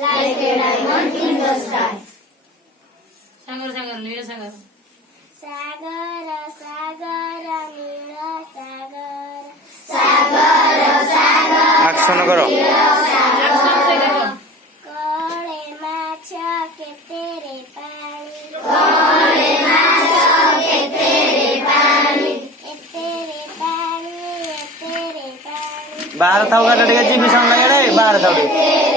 Like a diamond in the sky. Sagar, sagar, Leela sagar. Sagara, sagara, Leela sagar. Sagara, sagara. Action करो. Action से करो. कोले माछा के तेरे पानी. कोले माछा के तेरे पानी. तेरे पानी, तेरे पानी. बाहर थाओ का डरेगा जी भीषण लगे रे बाहर थाओ.